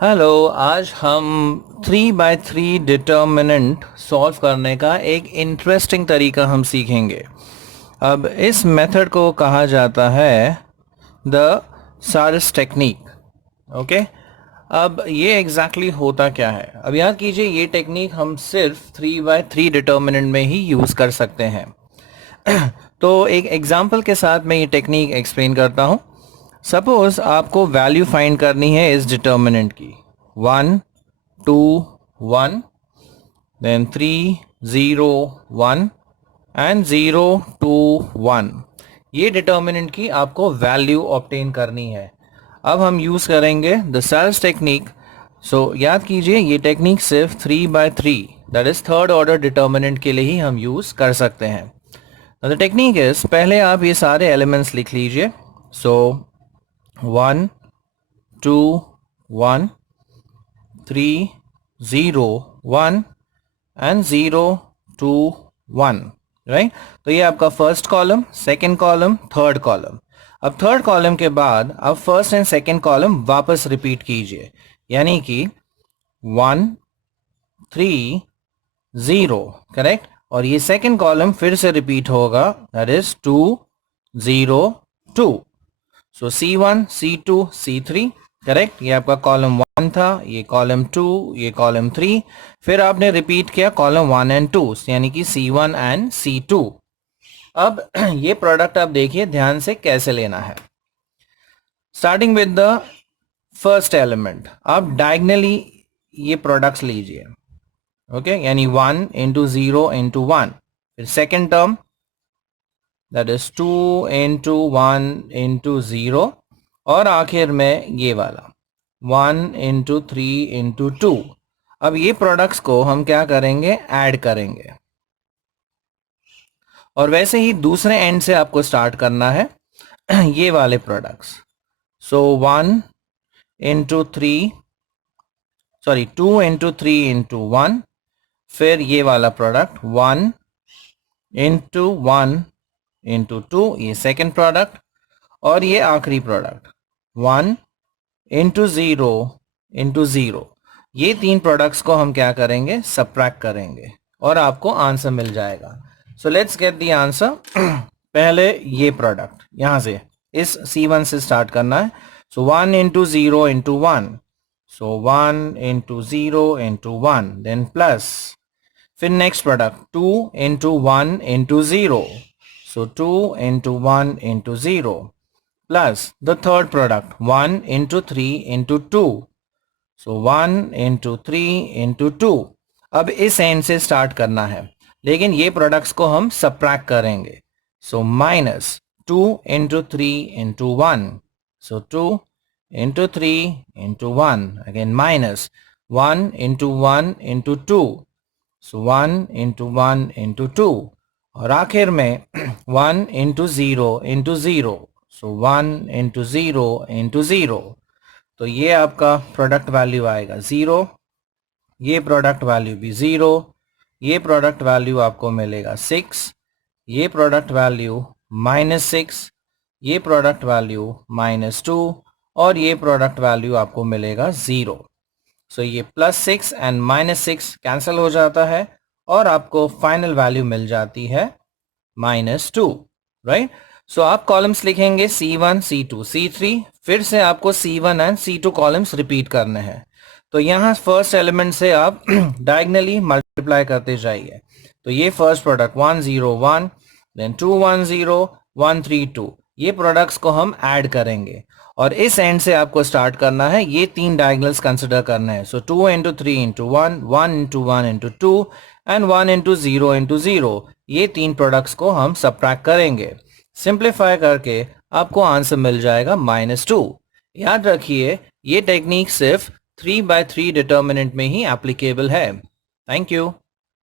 Hello, आज हम 3 by 3 determinant solve करने का एक इंटरेस्टिंग तरीका हम सीखेंगे। अब इस मेथड को कहा जाता है द सारस टेक्निक। ओके, अब ये एग्जैक्टली होता क्या है? अब याद कीजिए, ये टेक्निक हम सिर्फ 3 by 3 डिटर्मिनेंट में ही यूज़ कर सकते हैं। तो एक एग्जाम्पल के साथ मैं ये टेक्निक एक्सप्लेन करता हूँ। सपोज आपको वैल्यू फाइंड करनी है इस डिटर्मिनेंट की 1 2 1, देन 3 0 1 एंड 0 2 1। ये डिटर्मिनेंट की आपको वैल्यू ऑब्टेन करनी है। अब हम यूज़ करेंगे द सेल्स टेक्निक। सो याद कीजिए, ये टेक्निक सिर्फ 3 by 3 that is third order determinant के लिए ही हम यूज़ कर सकते हैं। द टेक्निक इज, पहले आप ये सारे एलिमेंट्स लिख लीजिए। सो 1 2 1 3 0 1 एंड 0 2 1, राइट। तो ये आपका first column, second column, third column. अब थर्ड कॉलम के बाद अब फर्स्ट एंड सेकंड कॉलम वापस रिपीट कीजिए, यानी कि 1 3 0, करेक्ट। और ये सेकंड कॉलम फिर से रिपीट होगा, that is 2 0 2। So C1 C2 C3, correct. ये आपका कॉलम 1 था, ये कॉलम 2, ये कॉलम 3। फिर आपने रिपीट किया कॉलम 1 एंड 2, यानी कि C1 एंड C2। अब ये प्रोडक्ट आप देखिए ध्यान से कैसे लेना है। Starting with the first element, आप डायगनली ये प्रोडक्ट्स लीजिए। ओके, यानी 1 इंटू 0 इंटू 1। फिर second term, that is 2 into 1 into 0। और आखिर में ये वाला 1 इंटू 3 इंटू 2। अब ये प्रोडक्ट्स को हम क्या करेंगे, ऐड करेंगे। और वैसे ही दूसरे एंड से आपको स्टार्ट करना है ये वाले प्रोडक्ट्स। सो 1 इंटू 3, सॉरी 2 इंटू 3 इंटू 1। फिर ये वाला प्रोडक्ट 1 इंटू 1 इंटू 2, ये सेकेंड प्रोडक्ट। और ये आखिरी प्रोडक्ट 1 इंटू 0 इंटू 0। ये तीन प्रोडक्ट्स को हम क्या करेंगे, सबट्रैक्ट करेंगे और आपको आंसर मिल जाएगा। So let's get the answer. पहले ये प्रोडक्ट यहाँ से इस C1 से स्टार्ट करना है। सो 1 इंटू 0 इंटू 1। सो 1 इंटू 0 इंटू 1, देन प्लस। फिर next product 2 into 1 into 0। So 2 into 1 into 0, plus the third product 1 into 3 into 2। So 1 into 3 into 2। अब इस एंड से स्टार्ट करना है, लेकिन ये प्रोडक्ट्स को हम सबट्रैक्ट करेंगे। So minus 2 into 3 into 1। सो 2 into 3 into 1, again minus 1 into 1 into 2। सो 1 इंटू 1 इंटू 2। और आखिर में 1 इंटू 0 इंटू 0। सो 1 इंटू 0 इंटू 0। तो ये आपका प्रोडक्ट वैल्यू आएगा 0। ये प्रोडक्ट वैल्यू भी 0। ये प्रोडक्ट वैल्यू आपको मिलेगा 6। ये प्रोडक्ट वैल्यू -6। ये प्रोडक्ट वैल्यू -2। और ये प्रोडक्ट वैल्यू आपको मिलेगा 0। सो ये +6 एंड -6 कैंसिल हो जाता है और आपको फाइनल वैल्यू मिल जाती है -2, राइट। सो आप कॉलम्स लिखेंगे C1 C2 C3। फिर से आपको C1 and C2 columns repeat करने हैं। तो यहाँ फर्स्ट एलिमेंट से आप डायगनली मल्टीप्लाई करते जाइए। तो ये फर्स्ट प्रोडक्ट 1 0 1, देन 2 1 0 1 3 2। ये प्रोडक्ट्स को हम ऐड करेंगे और इस एंड से आपको स्टार्ट करना है। ये तीन डायगनल्स कंसिडर करना है। सो 2 into 3 into 1, 1 into 1 into 2 and 1 into 0 into 0। ये तीन प्रोडक्ट्स को हम सबट्रैक्ट करेंगे। सिंप्लीफाई करके आपको आंसर मिल जाएगा -2। याद रखिए, ये टेक्निक सिर्फ 3 by 3 डिटर्मिनेंट में ही एप्लीकेबल है। Thank you.